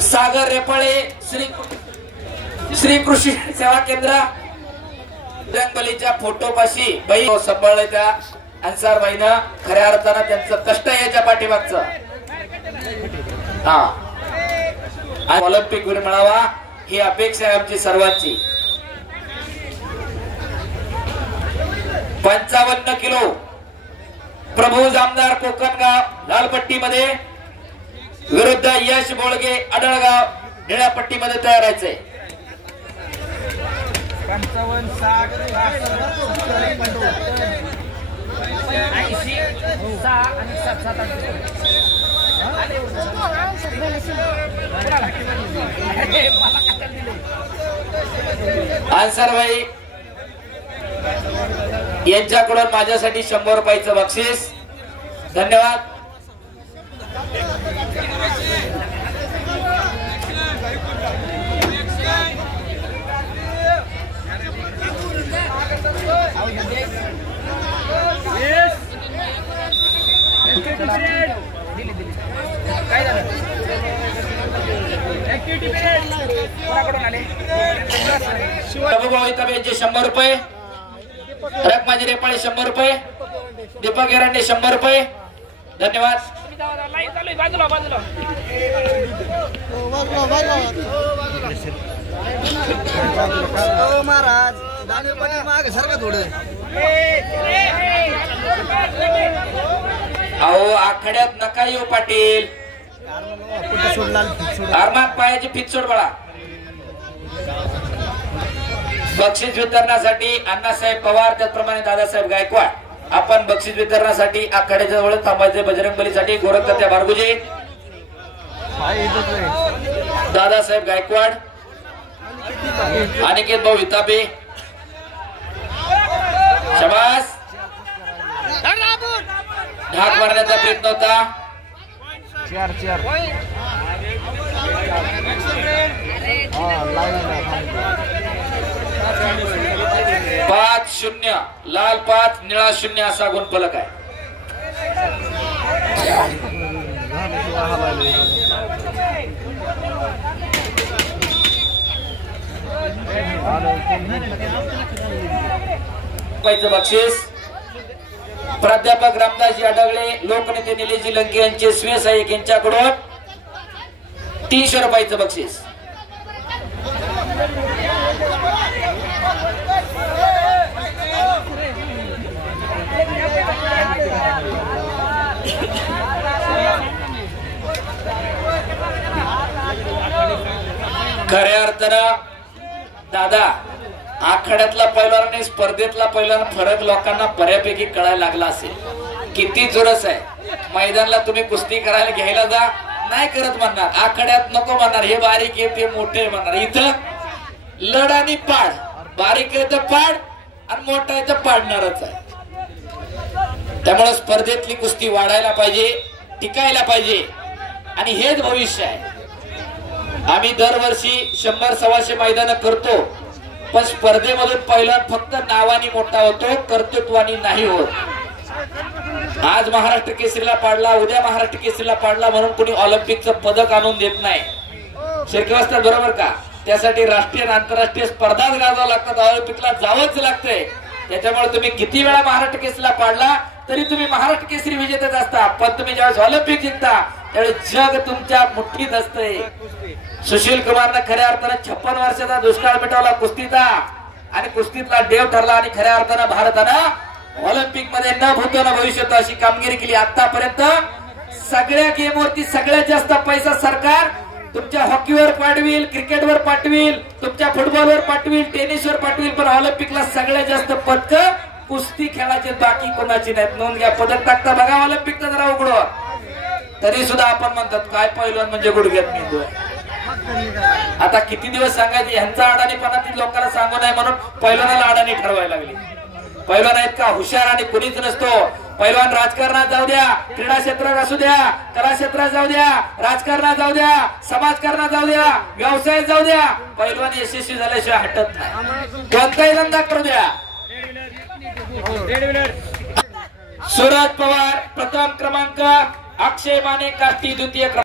सागर रेपाळे श्री कृषी सेवा केंद्र बजरंगबलीच्या फोटोपाशी बाई सांभाळले त्या अन्सार बाईनं खऱ्या अर्थानं त्यांचं कष्ट याच्या पाठीमागचं ऑलिम्पिक गुण मिळावा ही अपेक्षा आहे आमची सर्वांची। 55 किलो प्रभू जामदार कोकणगाव लाल पट्टीमध्ये विरुद्ध यश बोळगे अडळगाव निळ्या पट्टीमध्ये तयार व्हायचे। 55 अन्सार भाई यांच्याकडून माझ्यासाठी 100 रुपयाचं बक्षीस। धन्यवाद। यांचे 100 रुपये, रखमाजी रेपाळे 100 रुपये, दीपक एरंडे 100 रुपये। धन्यवाद। महाराज माग सारखं थोडं अहो आखड्यात नका येऊ पाटील। आरमान पायाची फित सोड बाळा। बक्षीस वितरणासाठी अण्णासाहेब पवार त्याचप्रमाणे दादासाहेब गायकवाड आपण बक्षीस वितरणासाठी आखाड्याच्या जवळ थांबायचे। बजरंगबलीसाठी गोरखत्या बारगुजे दादासाहेब गायकवाड अनिकेत भाऊ विताबे शबास। ढाक मारण्याचा प्रयत्न होता। 5-0 लाल 5 निळा 0 असा गुणफलक आहे। बक्षीस प्राध्यापक रामदासजी अडगळे लोकनेते निलेशजी लंके यांचे स्वयंसहाय्यक यांच्याकडून 300 रुपयाचं बक्षीस। खऱ्या अर्थानं दादा आखाड्यातला पैलवान आणि स्पर्धेतला पैलवान फरक लोकांना बऱ्यापैकी कळायला लागला असेल। किती जोरस आहे मैदानाला तुम्ही कुस्ती करायला घ्यायला जा नाही करत म्हणणार, आखाड्यात नको म्हणणार, हे बारीक आहे ते मोठे म्हणणार। इथं लढ आणि पाड, बारीक आहे तर पाड आणि मोठा आहे तर पाडणारच आहे। त्यामुळे स्पर्धेतली कुस्ती वाढायला पाहिजे, टिकायला पाहिजे आणि हेच भविष्य आहे। आम्ही दरवर्षी 100-125 मैदान करतो पण स्पर्धेमधून पहिला फक्त नावानी मोठा होतो, कर्तृत्वानी नाही होत। आज महाराष्ट्र केसरीला पाडला, उद्या महाराष्ट्र केसरीला पाडला म्हणून कोणी ऑलिम्पिकचं पदक आणून देत नाही। शेरकेवास्तर बरोबर का? त्यासाठी राष्ट्रीय आणि आंतरराष्ट्रीय स्पर्धा गाजावं लागतात, ऑलिम्पिकला जावंच लागतंय। त्याच्यामुळे तुम्ही किती वेळा महाराष्ट्र केसरीला पाडला तरी तुम्ही महाराष्ट्र केसरी विजेतेच असता, पण तुम्ही ज्यावेळेस ऑलिम्पिक जिंकता त्यावेळेस जग तुमच्या मुठीत असतंय। सुशील कुमारने खऱ्या अर्थानं 56 वर्षाचा दुष्काळ मिटवला कुस्तीचा आणि कुस्तीतला देव ठरला आणि खऱ्या अर्थानं भारतानं ऑलिम्पिक मध्ये न भूतो न भविष्यत अशी कामगिरी केली। आतापर्यंत सगळ्या गेमवरती सगळ्यात जास्त पैसा सरकार तुमच्या हॉकीवर पाठविल, क्रिकेटवर पाठविल, तुमच्या फुटबॉलवर पाठविल, टेनिसवर पाठविल, पण ऑलिम्पिकला सगळ्यात जास्त पदक कुस्ती खेळाचे बाकी कोणाची नाहीत। नोंद घ्या, पदक टाकता बघा ऑलिम्पिकचा जरा उघडो। तरी सुद्धा आपण म्हणतात काय पहिलवान म्हणजे गुडघ्यात मेंदू आहे। आता किती दिवस सांगायचे ह्यांचा अडाणीपणा ती लोकांना सांगू नये म्हणून पहिलवानाला अडाणी ठरवायला लागली। पहिलवान आहेत का हुशार आणि कुणीच नसतो। पहिलवान राजकारणात जाऊ द्या, क्रीडा क्षेत्रात असू द्या, कला क्षेत्रात जाऊ द्या, राजकारणात जाऊ द्या, समाजकारणात जाऊ द्या, व्यवसायात जाऊ द्या, पहिलवान यशस्वी झाल्याशिवाय हटत नाही। कोणताही धंदा करू द्या। सूरज पवार प्रथम क्रमांक, अक्षय माने काष्टी द्वितीय क्रमांक।